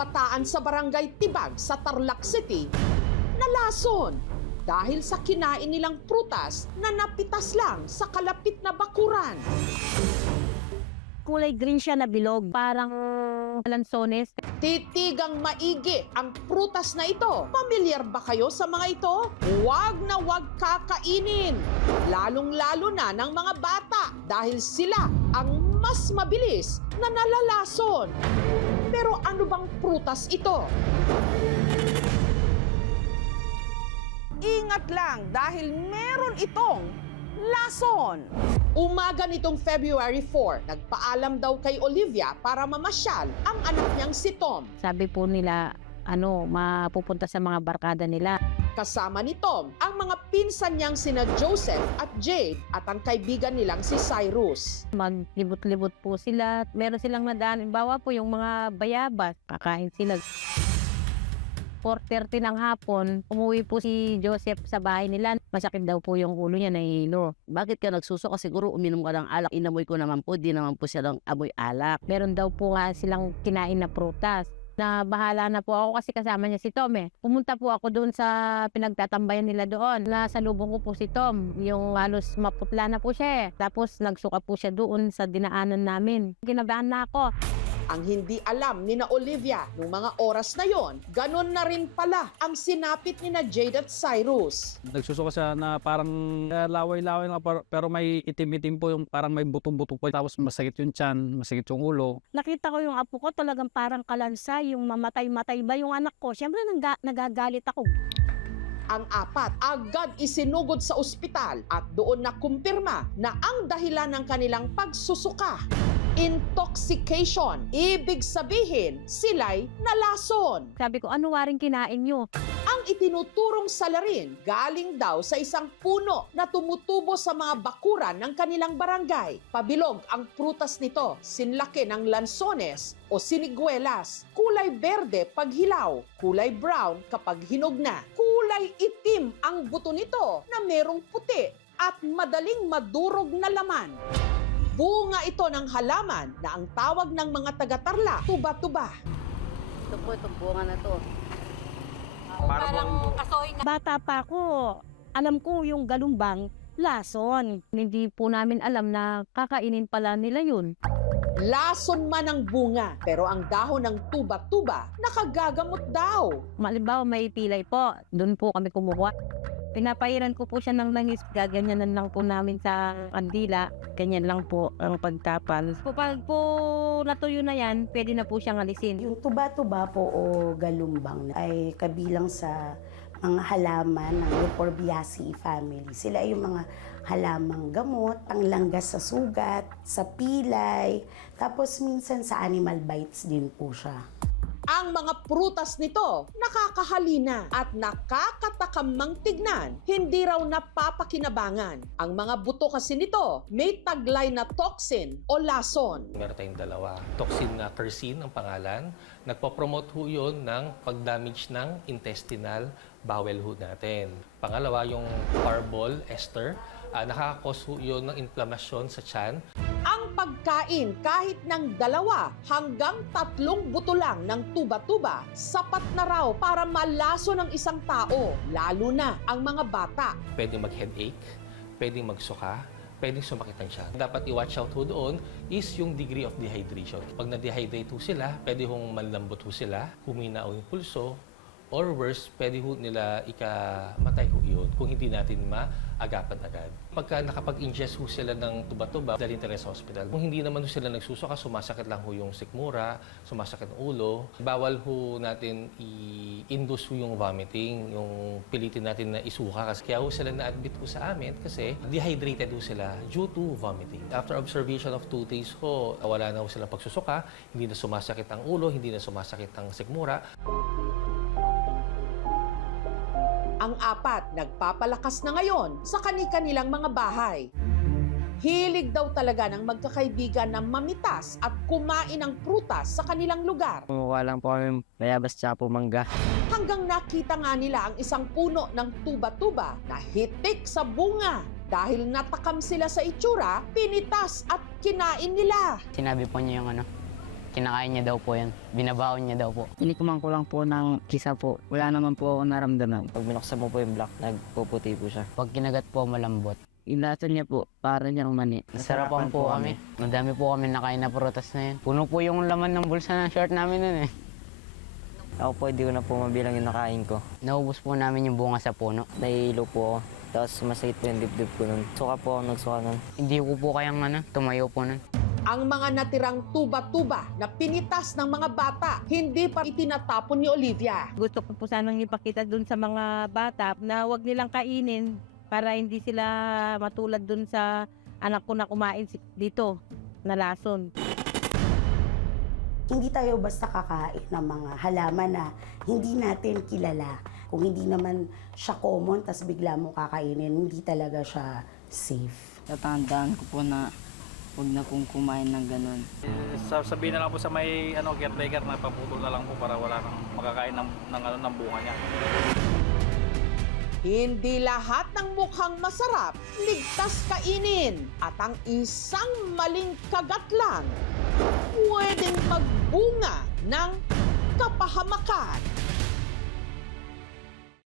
kabataan sa Barangay Tibag sa Tarlac City nalason dahil sa kinain nilang prutas na napitas lang sa kalapit na bakuran. Kulay green siya na bilog, parang lansones. Titigang maigi ang prutas na ito. Pamilyar ba kayo sa mga ito? Huwag na huwag kakainin. Lalong-lalo na ng mga bata dahil sila ang mas mabilis na nalalason. Pero ano bang prutas ito? Ingat lang dahil meron itong lason. Umaga nitong February 4, nagpaalam daw kay Olivia para mamasyal ang anak niyang si Tom. Sabi po nila, mapupunta sa mga barkada nila. Kasama ni Tom ang mga pinsan niyang sina Joseph at Jade at ang kaibigan nilang si Cyrus. Maglibot-libot po sila. Meron silang nadaan. Bawa po yung mga bayabas. Kakain sila. 4:30 ng hapon, umuwi po si Joseph sa bahay nila. Masakit daw po yung ulo niya, nahihilo. Bakit ka nagsusuka? Siguro uminom ka ng alak. Inamoy ko naman po, di naman po siya ng amoy alak. Meron daw po nga silang kinain na prutas. Na bahala na po ako kasi kasama niya si Tom eh. Pumunta po ako doon sa pinagtatambayan nila doon. Nasalubong ko po si Tom. Yung halos maputla na po siya eh. Tapos nagsuka po siya doon sa dinaanan namin. Kinabahan na ako. Ang hindi alam ni na Olivia nung mga oras na yon, ganun na rin pala ang sinapit ni na Jade at Cyrus. Nagsusuka siya na parang laway-laway na pero may itim-itim po, yung parang may butong-butong po. Tapos masakit yung tiyan, masakit yung ulo. Nakita ko yung apo ko talagang parang kalansa, yung mamatay-matay ba yung anak ko. Siyempre nagagalit ako. Ang apat agad isinugod sa ospital at doon na kumpirma na ang dahilan ng kanilang pagsusuka. Intoxication. Ibig sabihin, sila'y nalason. Sabi ko, ano waring kinain nyo? Ang itinuturong salarin galing daw sa isang puno na tumutubo sa mga bakuran ng kanilang barangay. Pabilog ang prutas nito, sinlaki ng lansones o siniguelas. Kulay berde pag hilaw, kulay brown kapag hinog na. Kulay itim ang buto nito na merong puti at madaling madurog na laman. Bunga ito ng halaman na ang tawag ng mga taga-Tarlac, tuba-tuba. Ito po, itong bunga na to. Parang kasoy na. Bata pa ako, alam ko yung galumbang lason. Hindi po namin alam na kakainin pala nila yun. Lason man ang bunga, pero ang dahon ng tuba-tuba nakagagamot daw. Malimbawa may pilay po, doon po kami kumuha. Pinapahiran ko po siya ng langis, gaganyanan lang po namin sa kandila. Ganyan lang po ang pagtapal. Kapag po natuyo na yan, pwede na po siyang alisin. Yung tuba-tuba po o galumbang ay kabilang sa mga halaman ng Euphorbiaceae family. Sila ay yung mga halamang gamot, panglanggas sa sugat, sa pilay, tapos minsan sa animal bites din po siya. Ang mga prutas nito nakakahalina at nakakatakamang tignan, hindi raw napapakinabangan. Ang mga buto kasi nito may taglay na toxin o lason. Meron tayong dalawa. Toxin na quercetin ang pangalan. Nagpo-promote ho yun ng pag-damage ng intestinal bowel ho natin. Pangalawa, yung carbol ester. Nakakakos ho yun ng inflamasyon sa tiyan. Ang pagkain kahit ng 2 hanggang 3 buto lang ng tuba-tuba, sapat na raw para malaso ng isang tao, lalo na ang mga bata. Pwedeng mag-headache, pwedeng magsuka, pwedeng sumakit ang tiyan. Dapat i-watch out ho doon is yung degree of dehydration. Pag na-dehydrate ho sila, pwede hong manlambot ho sila, humina ho yung pulso, or worse, pwede ho nila ikamatay ho yun kung hindi natin maagapan agad. Pagka nakapag-ingest ho sila ng tuba-tuba, dalhin tayo sa hospital. Kung hindi naman ho sila nagsusuka, sumasakit lang ho yung sikmura, sumasakit ang ulo, bawal ho natin i-induce ho yung vomiting, yung pilitin natin na isuka. Kaya ho sila na-admit ho sa amin kasi dehydrated ho sila due to vomiting. After observation of 2 days ho, wala na ho silang pagsusuka, hindi na sumasakit ang ulo, hindi na sumasakit ang sikmura. Ang apat nagpapalakas na ngayon sa kani-kanilang mga bahay. Hilig daw talaga ng magkakaibigan na mamitas at kumain ng prutas sa kanilang lugar. Kumukuha lang po kami bayabas tsaka po mangga. Hanggang nakita nga nila ang isang puno ng tuba-tuba na hitik sa bunga. Dahil natakam sila sa itsura, pinitas at kinain nila. Sinabi po niya yung Kinakain niya daw po yan. Binabaon niya daw po. Inikuman ko lang po ng kisa po. Wala naman po ako naramdaman. Pag binuksan mo po yung black, nagpuputi po siya. Pag kinagat po, malambot. Inlasa niya po, para niyang mani. Nasarapan po kami. Madami po kami nakain na prutas na yan. Puno po yung laman ng bulsa ng short namin nun eh. Ako po, hindi ko na po mabilang yung nakain ko. Naubos po namin yung bunga sa puno. Nahihilo po ako. Tapos masakit po yung dibdib ko nun. Suka po ako, nagsuka nun. Hindi ko po kayang tumayo po nun. Ang mga natirang tuba-tuba na pinitas ng mga bata, hindi pa itinatapon ni Olivia. Gusto ko po sanang ipakita dun sa mga bata na wag nilang kainin para hindi sila matulad dun sa anak ko na kumain dito na lason. Hindi tayo basta kakain ng mga halaman na hindi natin kilala. Kung hindi naman siya common, tas bigla mo kakainin, hindi talaga siya safe. Tatandaan ko po na huwag na pong kumain ng ganun. Sabihin na lang po sa may caretaker na paputol na lang po para wala nang makakain ng bunga niya. Hindi lahat ng mukhang masarap, ligtas kainin. At ang isang maling kagat lang, pwedeng magbunga ng kapahamakan.